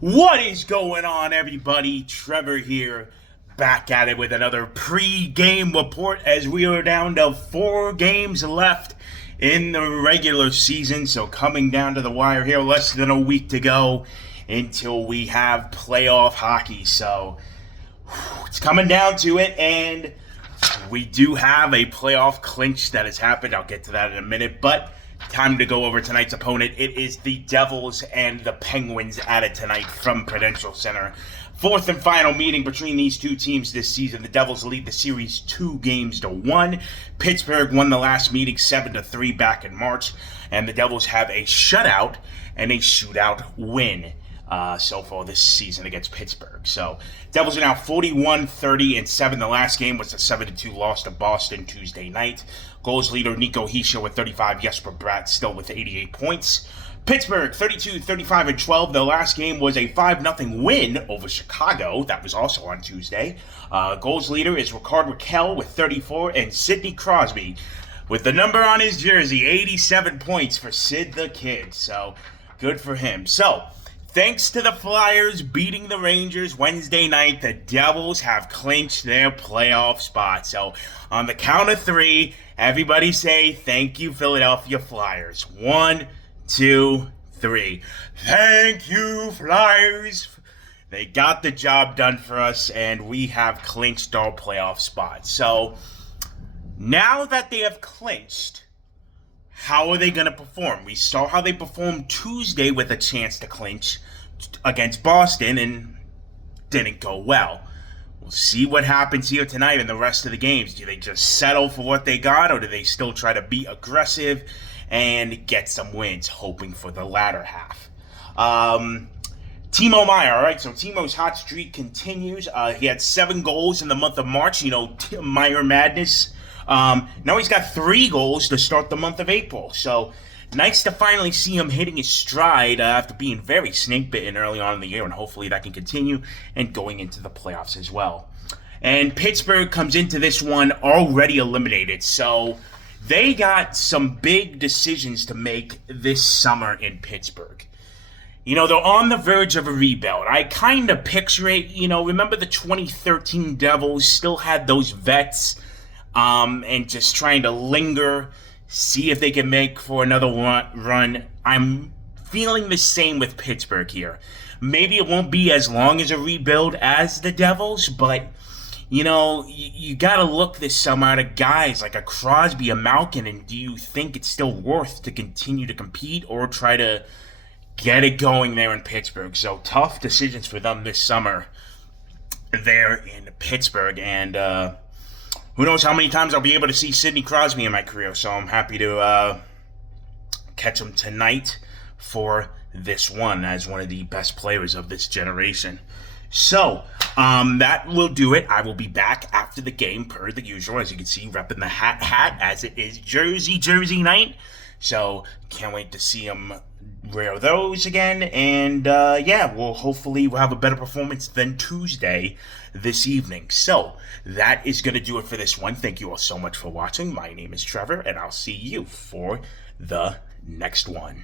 What is going on, everybody? Trevor here, back at it with another pre-game report as we are down to 4 games left in the regular season. So coming down to the wire here, less than a week to go until we have playoff hockey. So it's coming down to it, and we do have a playoff clinch that has happened. I'll get to that in a minute, but time to go over tonight's opponent. It is the Devils and the Penguins at it tonight from Prudential Center. Fourth and final meeting between these two teams this season. The Devils lead the series 2-1. Pittsburgh won the last meeting 7-3 back in March, and the Devils have a shutout and a shootout win so far this season against Pittsburgh. So Devils are now 41-30-7. The last game was a 7-2 loss to Boston Tuesday night. Goals leader Nico Hischier with 35, Jesper Bratt still with 88 points. Pittsburgh 32-35-12. The last game was a 5-0 win over Chicago. That was also on Tuesday. Goals leader is Rickard Rakell with 34, and Sidney Crosby with the number on his jersey, 87 points for Sid the Kid. So good for him. So thanks to the Flyers beating the Rangers Wednesday night, the Devils have clinched their playoff spot. So on the count of 3, everybody say, thank you, Philadelphia Flyers. 1, 2, 3. Thank you, Flyers. They got the job done for us, and we have clinched our playoff spot. So now that they have clinched, how are they going to perform? We saw how they performed Tuesday with a chance to clinch against Boston and didn't go well. We'll see what happens here tonight in the rest of the games. Do they just settle for what they got, or do they still try to be aggressive and get some wins, hoping for the latter half? Timo Meier, all right, so Timo's hot streak continues. He had 7 goals in the month of March, Meier madness. Now he's got 3 goals to start the month of April. So nice to finally see him hitting his stride after being very snake-bitten early on in the year, and hopefully that can continue and going into the playoffs as well. And Pittsburgh comes into this one already eliminated, so they got some big decisions to make this summer in Pittsburgh. They're on the verge of a rebuild. I kind of picture it, remember the 2013 Devils still had those vets, and just trying to linger, see if they can make for another run. I'm feeling the same with Pittsburgh here. Maybe it won't be as long as a rebuild as the Devils, but, you got to look this summer at guys like a Crosby, a Malkin, and do you think it's still worth to continue to compete or try to get it going there in Pittsburgh? So tough decisions for them this summer there in Pittsburgh, and who knows how many times I'll be able to see Sidney Crosby in my career, so I'm happy to catch him tonight for this one as one of the best players of this generation. So, that will do it. I will be back after the game per the usual. As you can see, repping the hat as it is Jersey night. So, can't wait to see him wear those again. And, we'll have a better performance than Tuesday this evening. So, that is going to do it for this one. Thank you all so much for watching. My name is Trevor, and I'll see you for the next one.